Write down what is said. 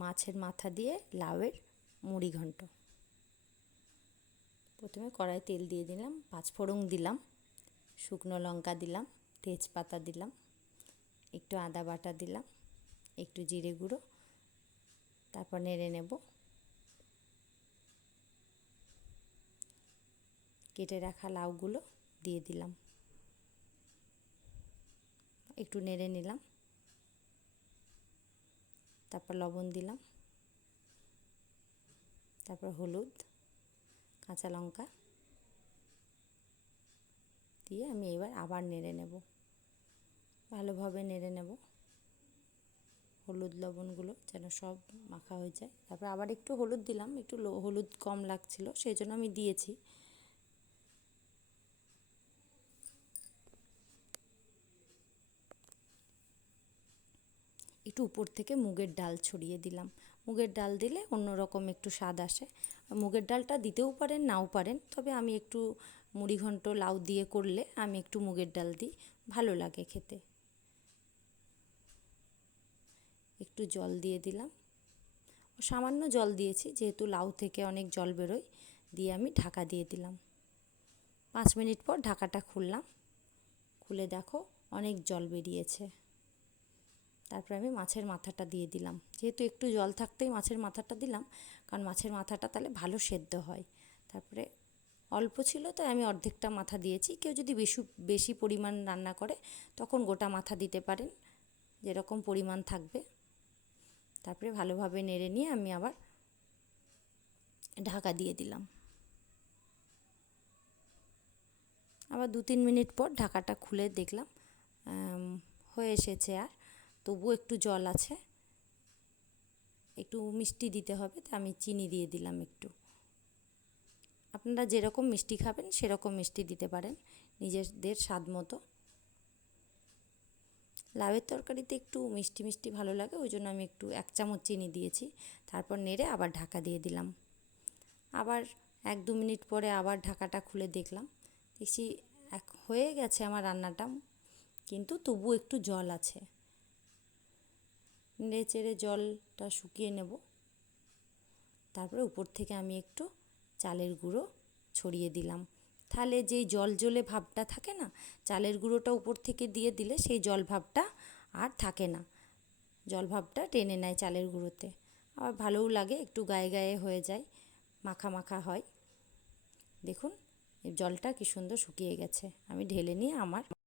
মাছের মাথা দিয়ে লাউয়ের মুড়ি ঘন্ট। প্রথমে কড়াই তেল দিয়ে দিলাম, পাঁচফোড়ন দিলাম, শুকনো লঙ্কা দিলাম, তেজপাতা দিলাম, একটু আদা বাটা দিলাম, একটু জিরে গুঁড়ো, তারপর নেড়ে নেব। কেটে রাখা লাউগুলো দিয়ে দিলাম, একটু নেড়ে নিলাম, তারপর লবণ দিলাম, তারপর হলুদ, কাঁচা লঙ্কা দিয়ে আমি এবার আবার নেড়ে নেব, ভালোভাবে নেড়ে নেব। হলুদ লবণগুলো যেন সব মাখা হয়ে যায়। তারপর আবার একটু হলুদ দিলাম, একটু হলুদ কম লাগছিল সেই জন্য আমি দিয়েছি। একটু উপর থেকে মুগের ডাল ছড়িয়ে দিলাম। মুগের ডাল দিলে অন্যরকম একটু স্বাদ আসে। মুগের ডালটা দিতেও পারেন, নাও পারেন, তবে আমি একটু মুড়িঘণ্ট লাউ দিয়ে করলে আমি একটু মুগের ডাল দিই, ভালো লাগে খেতে। একটু জল দিয়ে দিলাম, সামান্য জল দিয়েছি যেহেতু লাউ থেকে অনেক জল বেরোয়, দিয়ে আমি ঢাকা দিয়ে দিলাম। 5 মিনিট পর ঢাকাটা খুললাম, খুলে দেখো অনেক জল বেরিয়েছে। তারপর আমি মাছের মাথাটা দিয়ে দিলাম, যেহেতু একটু জল থাকতেই মাছের মাথাটা দিলাম, কারণ মাছের মাথাটা তাহলে ভালো সেদ্ধ হয়। তারপরে অল্প ছিল তাই আমি অর্ধেকটা মাথা দিয়েছি। কেউ যদি বেশি পরিমাণ রান্না করে তখন গোটা মাথা দিতে পারেন, যেরকম পরিমাণ থাকবে। তারপরে ভালোভাবে নেড়ে নিয়ে আমি আবার ঢাকা দিয়ে দিলাম। আবার 2-3 মিনিট পর ঢাকাটা খুলে দেখলাম হয়ে এসেছে, আর তবুও একটু জল আছে, একটু মিষ্টি দিতে হবে, তাই আমি চিনি দিয়ে দিলাম একটু। আপনারা যেরকম মিষ্টি খাবেন সেরকম মিষ্টি দিতে পারেন নিজেদের স্বাদ মতো। লাউয়ের তরকারিতে একটু মিষ্টি মিষ্টি ভালো লাগে, ওই জন্য আমি একটু 1 চামচ চিনি দিয়েছি। তারপর নেড়ে আবার ঢাকা দিয়ে দিলাম। আবার 1-2 মিনিট পরে আবার ঢাকাটা খুলে দেখলাম, দেখছি হয়ে গেছে আমার রান্নাটা, কিন্তু তবু একটু জল আছে। নেড়ে চেড়ে জলটা শুকিয়ে নেব। তারপরে উপর থেকে আমি একটু চালের গুঁড়ো ছড়িয়ে দিলাম, তাহলে যেই জল জলে ভাবটা থাকে না, চালের গুঁড়োটা উপর থেকে দিয়ে দিলে সেই জল ভাবটা আর থাকে না, জল ভাবটা টেনে নেয় চালের গুঁড়োতে। আবার ভালোও লাগে, একটু গায়ে গায়ে হয়ে যায়, মাখা মাখা হয়। দেখুন জলটা কি সুন্দর শুকিয়ে গেছে। আমি ঢেলে নিয়ে আমার